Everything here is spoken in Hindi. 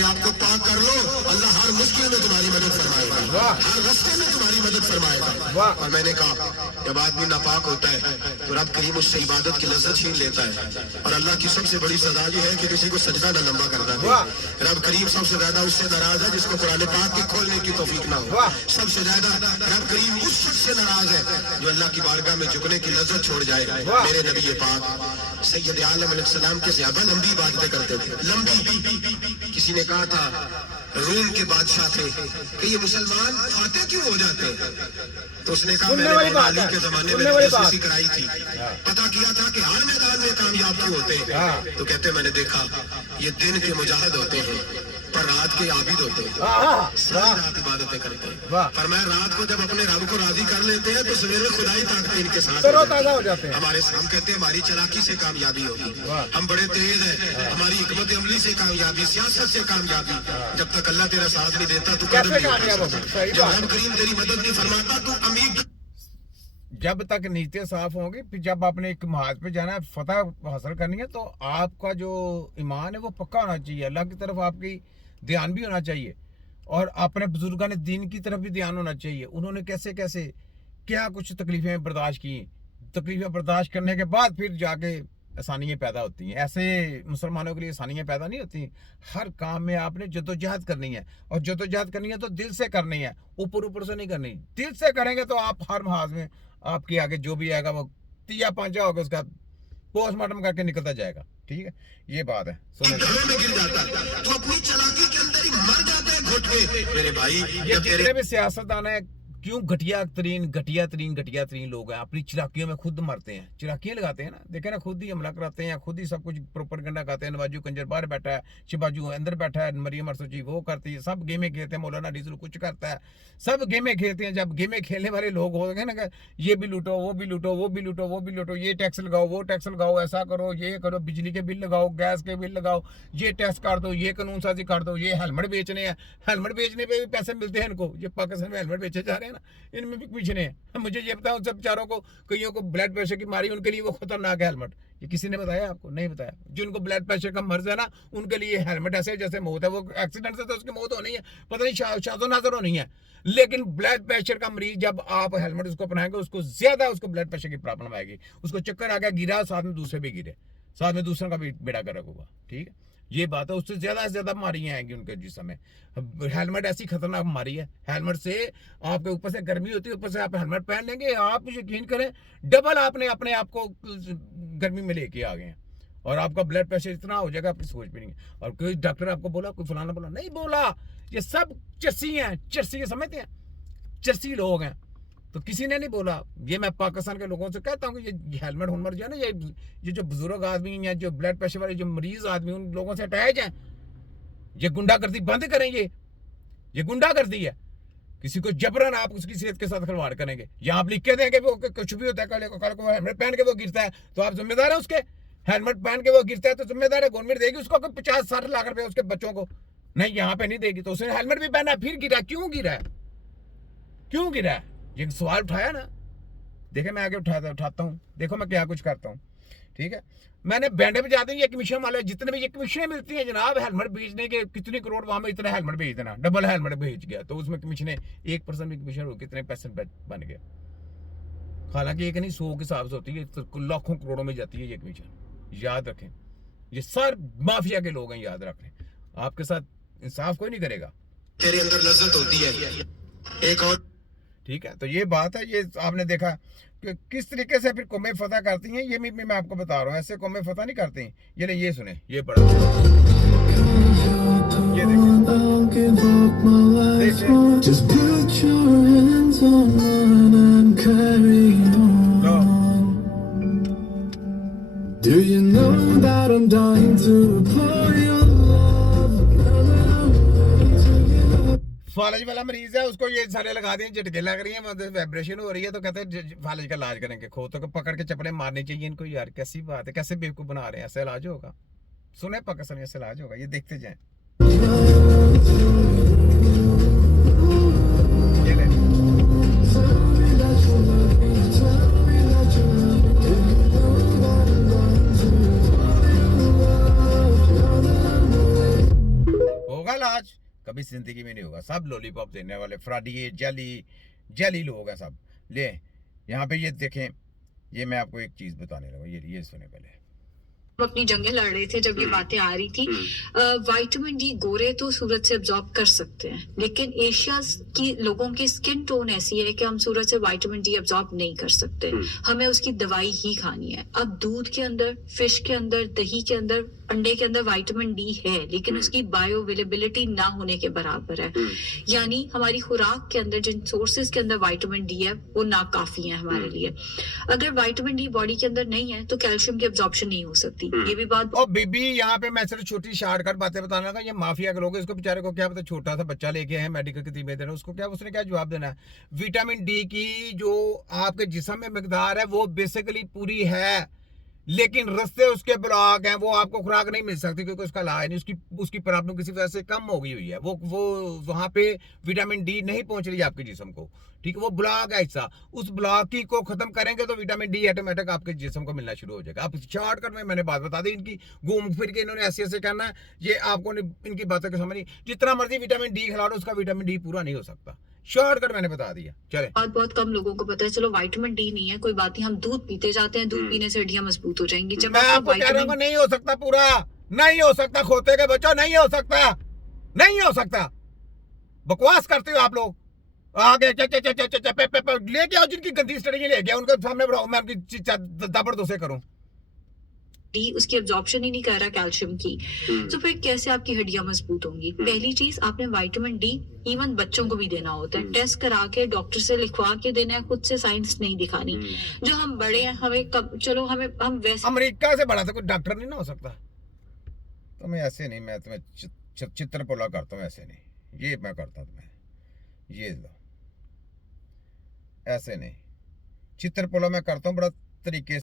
अपने आप को पाक कर लो, अल्लाह हर मुश्किल में तुम्हारी मदद फरमाएगा, हर रास्ते में तुम्हारी मदद फरमाएगा। और मैंने कहा जब आदमी नापाक होता है तो रब करीम उससे इबादत की लज्जत छीन लेता है। और अल्लाह की सबसे बड़ी सजा ये है कि किसी को सजदा न लंबा करता है। रब करीम सबसे ज्यादा उससे नाराज है जिसको कुरान पाक के खोलने की तौफीक ना हो। सबसे ज्यादा रब करीम उस शख्स से नाराज है जो अल्लाह की बारगाह में झुकने की लज्जत छोड़ जाए। मेरे नबी पाक सैयद आलम अलैहिस्सलाम के सहाबा लंबी बातें करते थे, लंबी। किसी ने कहा था रूम के बादशाह थे कि ये मुसलमान फातेह क्यों हो जाते हैं? तो उसने कहा मैंने मौला अली के जमाने में कोशिश कराई थी, पता किया था कि हर मैदान में कामयाब क्यों होते हैं। तो कहते मैंने देखा ये दिन के मुजाहिद होते हैं पर रात के आबिद होते हैं, सारी रात इबादतें करते हैं। पर मैं रात को जब अपने रब को राजी कर लेते हैं तो सवेरे खुदाई ताकत इनके साथ हो जाते हैं। हमारे हम कहते हैं हमारी चालाकी से कामयाबी होगी, हम बड़े तेज हैं, हमारी हिकमत अमली से कामयाबी, सियासत से कामयाबी। जब तक अल्लाह तेरा साथ नहीं देता तू कदम नहीं उठा सकता। जब रब करीम तेरी मदद नहीं फरमाता तू अमीर। जब तक नीयतें साफ होंगी, फिर जब आपने एक महाज पे जाना है, फतह हासिल करनी है, तो आपका जो ईमान है वो पक्का होना चाहिए, अल्लाह की तरफ आपकी ध्यान भी होना चाहिए और अपने बुजुर्गान दीन की तरफ भी ध्यान होना चाहिए। उन्होंने कैसे कैसे क्या कुछ तकलीफें बर्दाश्त की, तकलीफें बर्दाश्त करने के बाद फिर जाके आसानियाँ पैदा होती हैं। ऐसे मुसलमानों के लिए आसानियाँ पैदा नहीं होती। हर काम में आपने जद्दोजहद करनी है, और जद्दोजहद करनी है तो दिल से करनी है, ऊपर ऊपर से नहीं करनी। दिल से करेंगे तो आप हर महाज में आपके आगे जो भी आएगा वो तिया पांचा होगा, उसका पोस्टमार्टम करके निकलता जाएगा। ठीक है, ये बात है। घरों में गिर जाता है तो अपनी चालाकी के अंदर ही मर जाते हैं घुट के। मेरे भाई ये जितने भी सियासतदान है क्यों घटिया तरीन लोग हैं, अपनी चिराकियों में खुद मरते हैं, चिराकियां लगाते हैं ना, देखे ना, खुद ही हमला कराते हैं, खुद ही सब कुछ प्रोपेगेंडा करते हैं। नवाजू कंजर बाहर बैठा है, शिबाजू अंदर बैठा है, मरियम अरसोची वो करती है, सब गेमें खेलते हैं, मौलाना डीजल कुछ करता है, सब गेमें खेलते हैं। जब गेमें खेलने वाले लोग हो गए ना, ये भी लूटो, वो भी लूटो, वो भी लूटो, वो भी लूटो, ये टैक्स लगाओ, वो टैक्स लगाओ, ऐसा करो, ये करो, बिजली के बिल लगाओ, गैस के बिल लगाओ, ये टैक्स काट दो, ये कानून साजी कर दो, ये हेलमेट बेचने हैं, हेलमेट बेचने पे भी पैसे मिलते हैं इनको। ये पाकिस्तान में हेलमेट बेचे जा रहे हैं ना, इनमें भी पिछने हैं। मुझे ये बताओ, सब बेचारों को, कईयों को ब्लड प्रेशर की बीमारी, उनके लिए वो खतरनाक है हेलमेट। ये किसी ने बताया आपको? नहीं बताया। जिनको ब्लड प्रेशर का मर्ज है ना, उनके लिए हेलमेट ऐसे जैसे मौत है। वो एक्सीडेंट से तो उसकी मौत होनी है, पता नहीं शादो नाजर होनी है, लेकिन ब्लड प्रेशर का मरीज जब आप हेलमेट उसको पहनाएंगे, उसको ज्यादा उसको ब्लड प्रेशर की प्रॉब्लम आएगी। उसको चक्कर आ गया, गिरा, साथ में दूसरे भी गिरे, साथ में दूसरों का भी बेड़ा गर्क होगा। ठीक है, ये बात है। उससे ज्यादा से ज्यादा बीमारियां आएंगी उनके जिस्म में। हेलमेट ऐसी खतरनाक बीमारी है, हेलमेट से आपके ऊपर से गर्मी होती है, ऊपर से आप हेलमेट पहन लेंगे, आप यकीन करें डबल आपने अपने आप को गर्मी में लेके आ गए हैं, और आपका ब्लड प्रेशर इतना हो जाएगा आपकी सोच भी नहीं। और कोई डॉक्टर आपको बोला, कोई फलाना बोला, नहीं बोला। ये सब चर्सी हैं, चर्सी समझते हैं, चर्सी लोग हैं। तो किसी ने नहीं बोला। ये मैं पाकिस्तान के लोगों से कहता हूँ कि ये हेलमेट हुनमर जो है ना, ये जो बुजुर्ग आदमी हैं, जो ब्लड प्रेशर वाले जो मरीज आदमी, उन लोगों से अटैच हैं। ये गुंडागर्दी बंद करें। ये गुंडागर्दी है। किसी को जबरन आप उसकी सेहत के साथ खिलवाड़ करेंगे। यहाँ आप लिख के देंगे वो कुछ भी होता है, कल को हेलमेट पहन के वो गिरता है तो आप जिम्मेदार है उसके। हेलमेट पहन के वो गिरता है तो जिम्मेदार है, गवर्नमेंट देगी उसको 50-60 लाख रुपए उसके बच्चों को। नहीं, यहाँ पे नहीं देगी। तो उसने हेलमेट भी पहना, फिर गिरा। क्यों गिरा है? क्यों गिरा है? ये सवाल उठाया ना। देखे मैं आगे उठाता हूँ, देखो मैं क्या कुछ करता हूँ। ठीक है, मैंने बैंडे पे जाते हैं, ये कमीशन वाले जितने भी ये कमीशनें मिलती हैं जनाब, हेलमेट बेचने के कितने करोड़, वहां में इतना हेलमेट बेच देना, डबल हेलमेट बेच गया तो उसमें कमीशनें 1% भी कमीशन हो, कितने पैसे बन गए। हालांकि एक नहीं 100 के हिसाब से होती है, तो लाखों करोड़ों में जाती है ये कमीशन। याद रखें, ये सारे माफिया के लोग हैं, याद रखें। आपके साथ इंसाफ कोई नहीं करेगा। तेरे अंदर लज्जत होती है एक और। ठीक है, तो ये बात है। ये आपने देखा कि किस तरीके से फिर कौमें फतह करती हैं। ये मैं आपको बता रहा हूँ, ऐसे कौमें फतह नहीं करती। ये सुने, ये पढ़ा, ये Do you know that I'm dying to pour your फालज वाला मरीज है, उसको ये सारे लगा दिए, झटके लग रही है, मतलब वाइब्रेशन हो रही है, तो कहते हैं फालज का इलाज करेंगे। खोतों को पकड़ के चपड़े मारने चाहिए इनको। यार कैसी बात है, कैसे बेवकूफ बना रहे हैं। ऐसे इलाज होगा? सुने पाकिस्तान ऐसे इलाज होगा? ये देखते जाए। होगा कभी जिंदगी में नहीं होगा। सब लॉलीपॉप देने वाले फ्राडी जेली लोग हैं सब। ले यहाँ पे ये देखें, ये मैं आपको एक चीज बताने लगा, ये सुने पहले। अपनी जंगें लड़ रहे थे जब ये बातें आ रही थी। विटामिन डी गोरे तो सूरज से अब्जॉर्ब कर सकते हैं, लेकिन एशिया की लोगों की स्किन टोन ऐसी है कि हम सूरज से विटामिन डी अब्जॉर्ब नहीं कर सकते, हमें उसकी दवाई ही खानी है। अब दूध के अंदर, फिश के अंदर, दही के अंदर, अंडे के अंदर विटामिन डी है, लेकिन उसकी बायो अवेलेबिलिटी ना होने के बराबर है। यानी हमारी खुराक के अंदर जिन सोर्सेज के अंदर विटामिन डी है वो नाकाफी है हमारे लिए। अगर विटामिन डी बॉडी के अंदर नहीं है तो कैल्शियम की अब्जॉर्प्शन नहीं हो सकती। ये भी बात। और बीबी यहाँ पे मैं सिर्फ छोटी शॉर्टकट बातें बताने लगा। ये माफिया के लोग हैं, इसको बेचारे को क्या पता, छोटा सा बच्चा लेके आए मेडिकल की टीम में देना, उसको क्या, उसने क्या जवाब देना है। विटामिन डी की जो आपके जिस्म में मिकदार है वो बेसिकली पूरी है, लेकिन रस्ते उसके ब्लॉक हैं, वो आपको खुराक नहीं मिल सकती क्योंकि उसका इलाज नहीं, उसकी प्रॉब्लम किसी वजह से कम हो गई हुई है। वो वहां पे विटामिन डी नहीं पहुंच रही है आपके जिस्म को, ठीक है। वो ब्लॉक है हिस्सा, उस ब्लॉक की को खत्म करेंगे तो विटामिन डी ऑटोमेटिक आपके जिस्म को मिलना शुरू हो जाएगा। आप शॉर्टकट में मैंने बात बता दी, इनकी घूम फिर के इन्होंने ऐसे ऐसे करना है, ये आपको इनकी बातों की समझ नहीं। जितना मर्जी विटामिन डी खिला लो, उसका विटामिन डी पूरा नहीं हो सकता। शॉर्टकट मैंने बता दिया। चले, बहुत कम लोगों को पता है। चलो विटामिन डी नहीं है, कोई बात नहीं, हम दूध पीते जाते हैं, दूध पीने से हड्डियां मजबूत हो जाएंगी। जब मैं आपको कह रहा हूँ नहीं हो सकता, पूरा नहीं हो सकता, खोते के बच्चों नहीं हो सकता, नहीं हो सकता। बकवास करते हो आप लोग। आगे लेके आओ, जिनकी गंदी स्टडी लेके आओ, उनके सामने बढ़ाओ, मैं आपकी जबरदस्ती करूं। डी उसकी अब्जॉर्प्शन ही नहीं कर रहा कैल्शियम की, तो फिर कैसे आपकी हड्डियां मजबूत होंगी। पहली चीज, आपने विटामिन डी इवन बच्चों को भी देना होता है, टेस्ट करा के डॉक्टर से लिखवा के देना है, खुद से साइंस नहीं दिखानी। जो हम बड़े हैं, हमें चलो हम वैसे अमेरिका से बड़ा था, कोई डॉक्टर नहीं ना हो सकता। तो मैं ऐसे नहीं, मैं तुम्हें चित्र पोला करता हूँ, ऐसे नहीं, ये मैं करता तुम्हें, ये लो, ऐसे नहीं, चित्र पोला मैं करता हूँ बड़ा तरीके